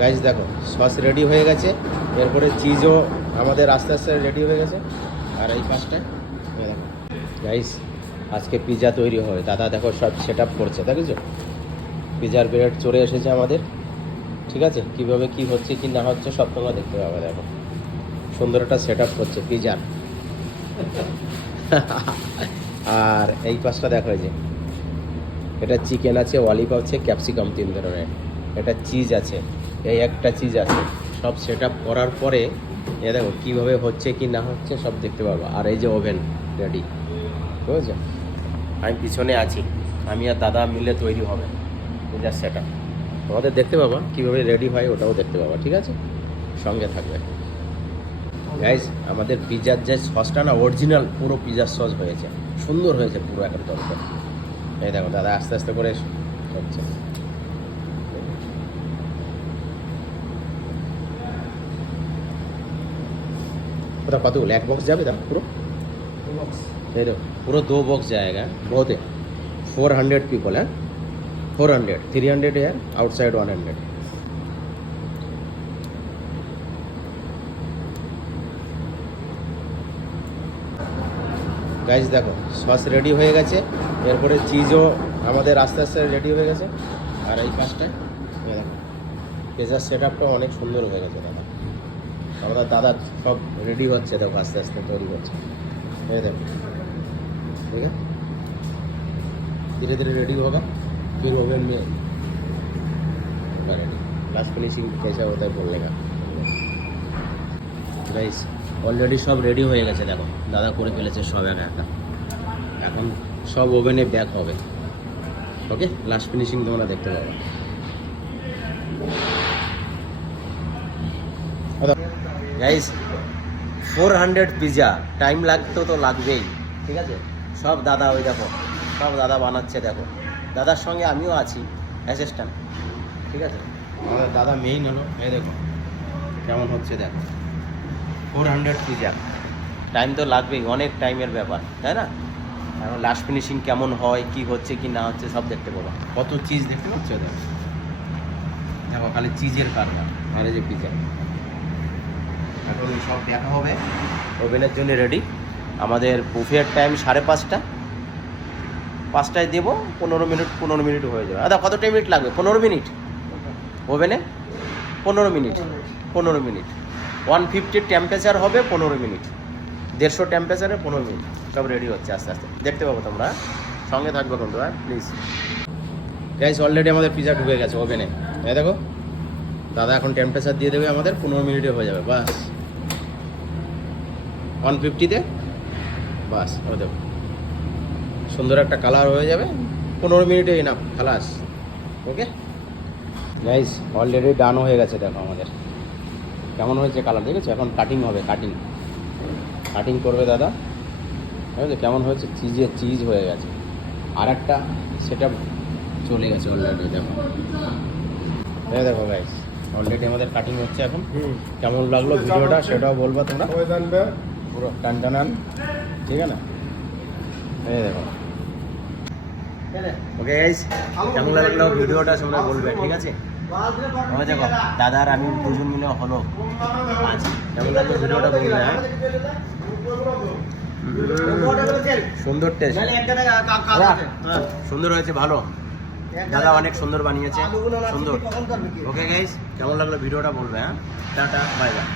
Guys দেখো sauce ready হয়ে গেছে, এরপরে চিজও আমাদের আস্তে আস্তে রেডি হয়ে গেছে। আর এই পাশটায় দেখো গাইস আজকে পিৎজা তৈরি হবে। দাদা দেখো সব সেট আপ করছে, দেখেছো? পিৎজার ব্রেড চলে এসেছে আমাদের, ঠিক আছে? কীভাবে কি হচ্ছে কি না হচ্ছে সব তোমরা দেখতে পাবে। দেখো সুন্দর একটা সেট আপ করছে পিৎজার। আর এই পাশটা দেখো, যে এটা চিকেন আছে, অলিভ আছে, ক্যাপসিকাম 3 ধরনের, এটা চিজ আছে, এই একটা চিজ আছে। সব সেট আপ করার পরে এ দেখো কীভাবে হচ্ছে কি না হচ্ছে সব দেখতে পাবো। আর এই যে ওভেন রেডি, বুঝেছো? আমি পিছনে আছি, আমি আর দাদা মিলে তৈরি হবে পিৎজার সেট আপ। তোমাদের দেখতে পাবা কীভাবে রেডি হয়, ওটাও দেখতে পাবা, ঠিক আছে? সঙ্গে থাকবে। গাইজ আমাদের পিৎজার যে সসটা না, অরিজিনাল পুরো পিৎজার সস হয়েছে, সুন্দর হয়েছে পুরো একটা তরকারি। এই দেখো দাদা আস্তে আস্তে করে হচ্ছে। ওটা কতগুলো, 1 বক্স যাবে? দেখো পুরো এই দেখো পুরো 2 বক্স जाएगा बहुत है। 400 people है, 400 300 है आउटसाइड 100। গাইজ দেখো সস রেডি হয়ে গেছে, এরপরে চিজও আমাদের আস্তে আস্তে রেডি হয়ে গেছে। আর এই পাশটায় দেখো পিৎজার সেট আপটা অনেক সুন্দর হয়ে গেছে। দাদা আমাদের দাদা সব রেডি হচ্ছে, দেখো আস্তে আস্তে তৈরি হচ্ছে। এই দেখো ठीक है, धीरे धीरे रेडी होगा, फिर ओवन में रेडी। लास्ट फिनिशिंग कैसा होता है बोलने का। गाइस অলরেডি সব রেডি হয়ে গেছে, দেখো দাদা করে ফেলেছে সব একা একা। এখন সব ওভেনে ব্যাক হবে। ওকে, লাস্ট ফিনিশিং তোমরা দেখতে পাবে। গাইস 400 পিৎজা, টাইম লাগতো তো লাগবেই, ঠিক আছে? সব দাদা, ওই দেখো সব দাদা বানাচ্ছে। দেখো দাদার সঙ্গে আমিও আছি অ্যাসিস্ট্যান্ট, ঠিক আছে? আমাদের দাদা মেইন হলো। এই দেখো কেমন হচ্ছে, দেখো 400 পিৎজা, টাইম তো লাগবেই, অনেক টাইমের ব্যাপার, তাই না? এখন লাস্ট ফিনিশিং কেমন হয়, কি হচ্ছে কি না হচ্ছে সব দেখতে পাবো। কত চিজ দেখতে পাচ্ছ, দেখো দেখো খালি চিজের কারণা। আর এই যে পিৎজা এখন সব দেখা হবে। ওভেনের জন্য রেডি। আমাদের বুফের টাইম 5:30, 5টায় দেবো, 15 মিনিট হয়ে যাবে। দাদা কত মিনিট লাগবে? 15 মিনিট ওভেনে, 15 মিনিট 150 টেম্পারেচার হবে, 15 মিনিট 150 টেম্পারেচারে 15 মিনিট সব রেডি হচ্ছে আস্তে আস্তে দেখতে পাবো। তোমরা সঙ্গে থাকবে কিন্তু, হ্যাঁ প্লিজ। গাইস অলরেডি আমাদের পিৎজা ঢুকে গেছে ওভেনে। এই দেখো দাদা এখন টেম্পারেচার দিয়ে দেবে আমাদের, 15 মিনিটে হয়ে যাবে বাস। 150-তে বাস, ও দেখো সুন্দর একটা কালার হয়ে যাবে, 15 মিনিটে এনাফ, খালাস। ওকে গাইস অলরেডি ডান হয়ে গেছে। দেখো আমাদের কেমন হয়েছে কালার, দেখেছো? এখন কাটিং হবে, কাটিং করবে দাদা, ঠিক আছে? কেমন হয়েছে, চিজ হয়ে গেছে। আর একটা সেটা চলে গেছে অলরেডি, দেখো এই দেখো গাইস অলরেডি আমাদের কাটিং হচ্ছে এখন। কেমন লাগলো ভিডিওটা সেটাও বলবা তোমরা, পুরো টান, ঠিক আছে না? এই দেখো ওকে গাইস কেমন লাগলো ভিডিওটা তোমরা বলবে, ঠিক আছে? ওই দেখো দাদা আর আমি দুজন মিলে হলো আজ। কেমন লাগলো ভিডিওটা বলবে, হ্যাঁ? সুন্দর টেস্ট, সুন্দর হয়েছে, ভালো। দাদা অনেক সুন্দর বানিয়েছে, সুন্দর। ওকে গাইস কেমন লাগলো ভিডিওটা বলবে, হ্যাঁ? Tata, bye bye.